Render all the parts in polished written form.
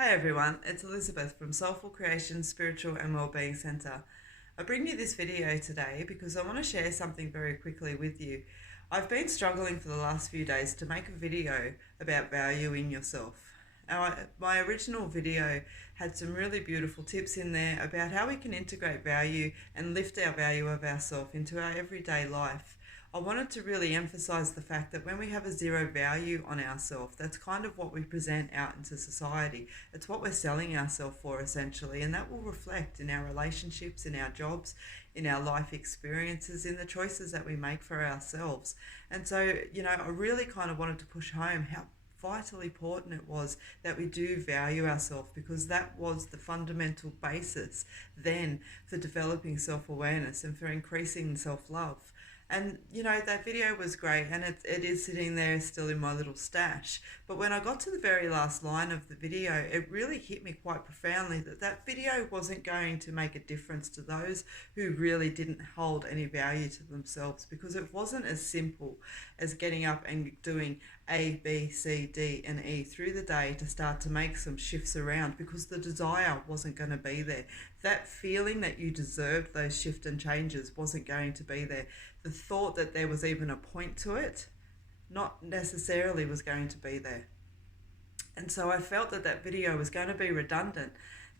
Hi everyone, it's Elizabeth from Soulful Creation Spiritual and Wellbeing Centre. I bring you this video today because I want to share something very quickly with you. I've been struggling for the last few days to make a video about valuing yourself. My original video had some really beautiful tips in there about how we can integrate value and lift our value of ourselves into our everyday life. I wanted to really emphasize the fact that when we have a zero value on ourselves, that's kind of what we present out into society. It's what we're selling ourselves for essentially, and that will reflect in our relationships, in our jobs, in our life experiences, in the choices that we make for ourselves. And so, I really kind of wanted to push home how vitally important it was that we do value ourselves, because that was the fundamental basis then for developing self-awareness and for increasing self-love. And that video was great, and it is sitting there still in my little stash. But when I got to the very last line of the video, it really hit me quite profoundly that that video wasn't going to make a difference to those who really didn't hold any value to themselves, because it wasn't as simple as getting up and doing A, B, C, D, and E through the day to start to make some shifts around, because the desire wasn't going to be there. That feeling that you deserved those shift and changes wasn't going to be there. The thought that there was even a point to it, not necessarily was going to be there. And so I felt that that video was going to be redundant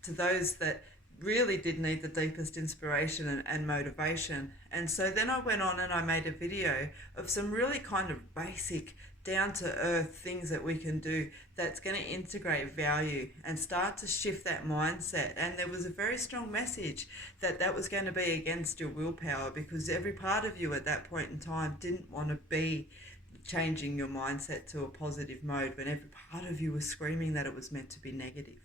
to those that really did need the deepest inspiration and motivation. And so then I went on and I made a video of some really kind of basic, down to earth things that we can do that's going to integrate value and start to shift that mindset. And there was a very strong message that that was going to be against your willpower, because every part of you at that point in time didn't want to be changing your mindset to a positive mode when every part of you was screaming that it was meant to be negative.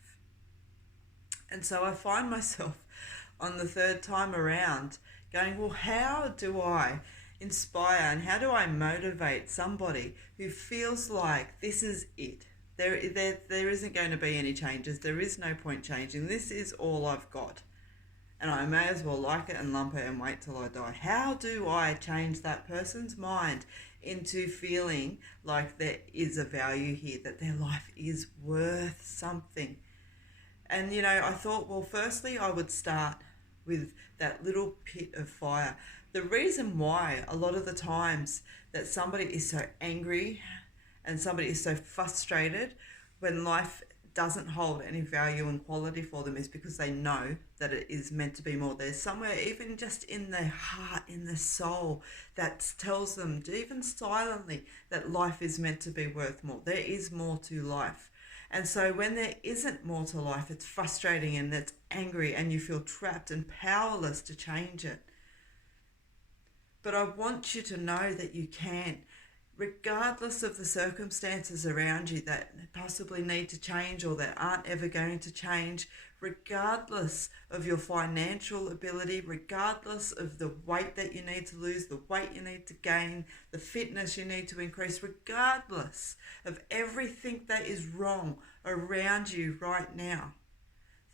And so I find myself on the third time around going, well, how do I inspire and how do I motivate somebody who feels like this is it? There isn't going to be any changes. There is no point changing. This is all I've got. And I may as well like it and lump it and wait till I die. How do I change that person's mind into feeling like there is a value here, that their life is worth something? And, I thought, well, firstly, I would start with that little pit of fire. The reason why a lot of the times that somebody is so angry and somebody is so frustrated when life doesn't hold any value and quality for them is because they know that it is meant to be more. There's somewhere, even just in their heart, in their soul, that tells them, even silently, that life is meant to be worth more. There is more to life. And so when there isn't more to life, it's frustrating and it's angry and you feel trapped and powerless to change it. But I want you to know that you can, regardless of the circumstances around you that possibly need to change or that aren't ever going to change, regardless of your financial ability, regardless of the weight that you need to lose, the weight you need to gain, the fitness you need to increase, regardless of everything that is wrong around you right now,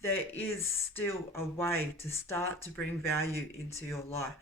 there is still a way to start to bring value into your life.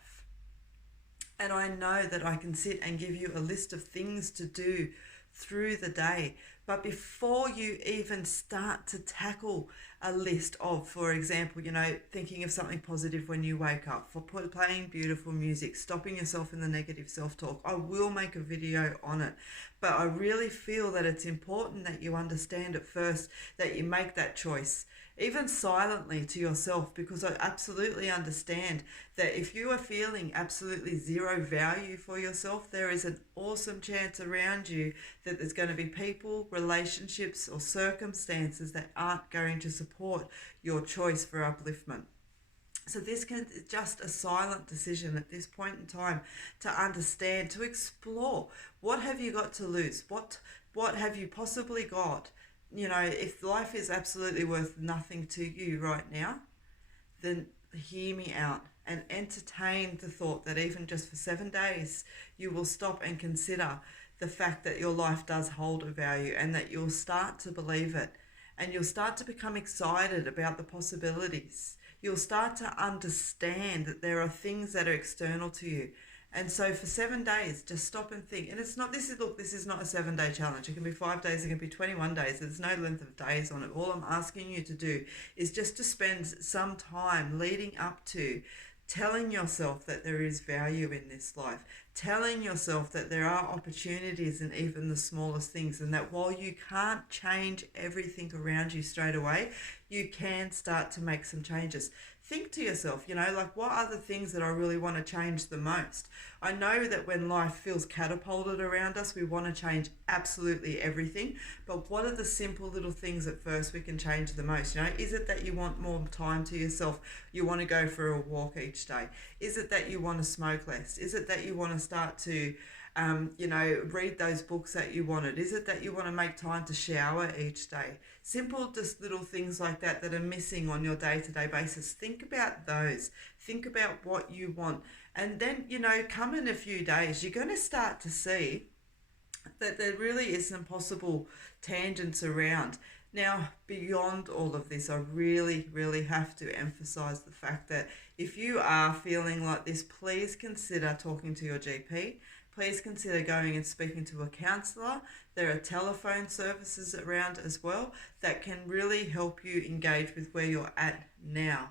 And I know that I can sit and give you a list of things to do through the day. But before you even start to tackle a list of, for example, thinking of something positive when you wake up, for playing beautiful music, stopping yourself in the negative self-talk, I will make a video on it. But I really feel that it's important that you understand at first that you make that choice, even silently to yourself, because I absolutely understand that if you are feeling absolutely zero value for yourself, there is an awesome chance around you that there's going to be people, relationships, or circumstances that aren't going to support your choice for upliftment. So this can just a silent decision at this point in time to understand, to explore, what have you got to lose? What have you possibly got? If life is absolutely worth nothing to you right now, then hear me out and entertain the thought that even just for 7 days, you will stop and consider the fact that your life does hold a value, and that you'll start to believe it, and you'll start to become excited about the possibilities. You'll start to understand that there are things that are external to you And so for 7 days, just stop and think. And it's not, this is not a 7 day challenge. It can be 5 days, it can be 21 days. There's no length of days on it. All I'm asking you to do is just to spend some time leading up to telling yourself that there is value in this life, telling yourself that there are opportunities in even the smallest things, and that while you can't change everything around you straight away, you can start to make some changes. Think to yourself, like, what are the things that I really want to change the most? I know that when life feels catapulted around us, we want to change absolutely everything. But what are the simple little things at first we can change the most? Is it that you want more time to yourself? You want to go for a walk each day? Is it that you want to smoke less? Is it that you want to start to read those books that you wanted? Is it that you want to make time to shower each day? Simple, just little things like that that are missing on your day-to-day basis. Think about those. Think about what you want. And then, come in a few days, you're going to start to see that there really is some possible tangents around. Now, beyond all of this, I really, really have to emphasize the fact that if you are feeling like this, please consider talking to your GP. Please consider going and speaking to a counsellor. There are telephone services around as well that can really help you engage with where you're at now.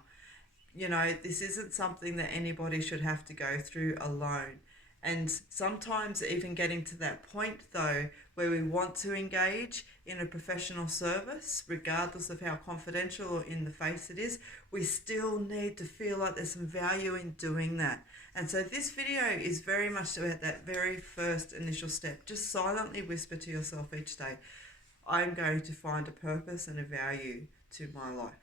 This isn't something that anybody should have to go through alone. And sometimes even getting to that point, though, where we want to engage in a professional service, regardless of how confidential or in the face it is, we still need to feel like there's some value in doing that. And so this video is very much about that very first initial step. Just silently whisper to yourself each day, I'm going to find a purpose and a value to my life.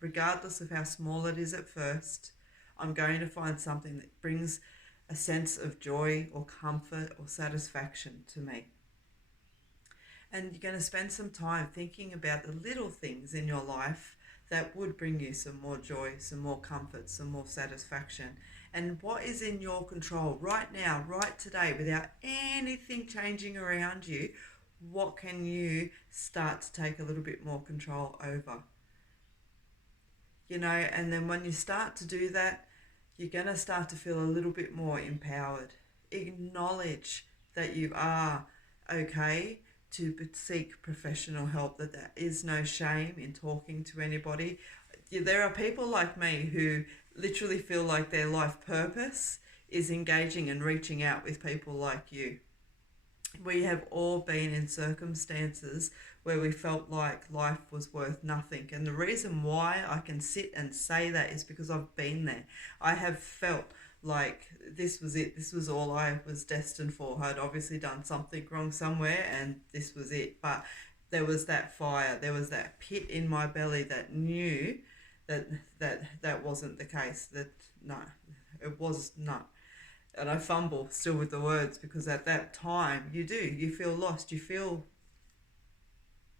Regardless of how small it is at first, I'm going to find something that brings a sense of joy or comfort or satisfaction to me. And you're going to spend some time thinking about the little things in your life that would bring you some more joy, some more comfort, some more satisfaction. And what is in your control right now, right today, without anything changing around you, what can you start to take a little bit more control over? And then when you start to do that, you're going to start to feel a little bit more empowered. Acknowledge that you are okay to seek professional help, that there is no shame in talking to anybody. There are people like me who literally feel like their life purpose is engaging and reaching out with people like you. We have all been in circumstances where we felt like life was worth nothing. And the reason why I can sit and say that is because I've been there. I have felt like this was it. This was all I was destined for. I'd obviously done something wrong somewhere and this was it. But there was that fire. There was that pit in my belly that knew that wasn't the case. It was not. And I fumble still with the words because at that time you feel lost. You feel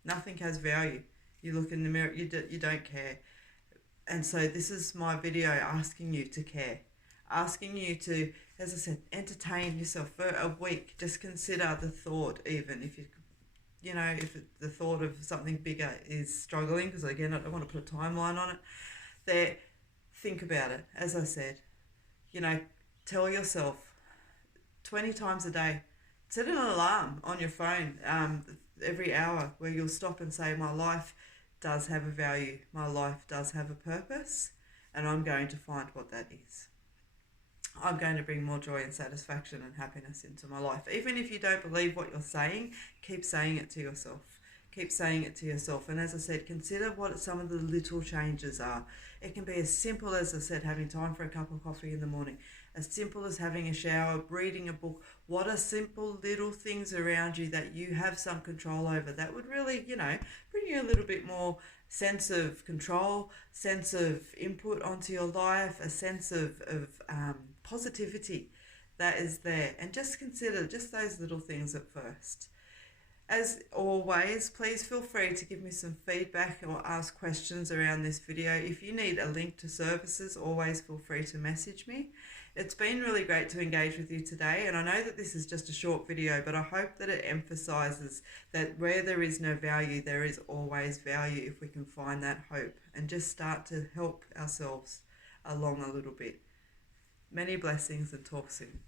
nothing has value. You look in the mirror, you don't care. And so this is my video asking you to care. Asking you to, as I said, entertain yourself for a week. Just consider the thought, even if the thought of something bigger is struggling, because again, I don't want to put a timeline on it. Think about it. As I said, tell yourself 20 times a day. Set an alarm on your phone every hour where you'll stop and say, my life does have a value. My life does have a purpose, and I'm going to find what that is. I'm going to bring more joy and satisfaction and happiness into my life. Even if you don't believe what you're saying, keep saying it to yourself. Keep saying it to yourself. And as I said, consider what some of the little changes are. It can be as simple as I said, having time for a cup of coffee in the morning. As simple as having a shower, reading a book. What are simple little things around you that you have some control over that would really, bring you a little bit more sense of control, sense of input onto your life, a sense of positivity that is there. And just consider just those little things at first. As always, please feel free to give me some feedback or ask questions around this video. If you need a link to services, always feel free to message me. It's been really great to engage with you today, and I know that this is just a short video, but I hope that it emphasises that where there is no value, there is always value if we can find that hope and just start to help ourselves along a little bit. Many blessings and talk soon.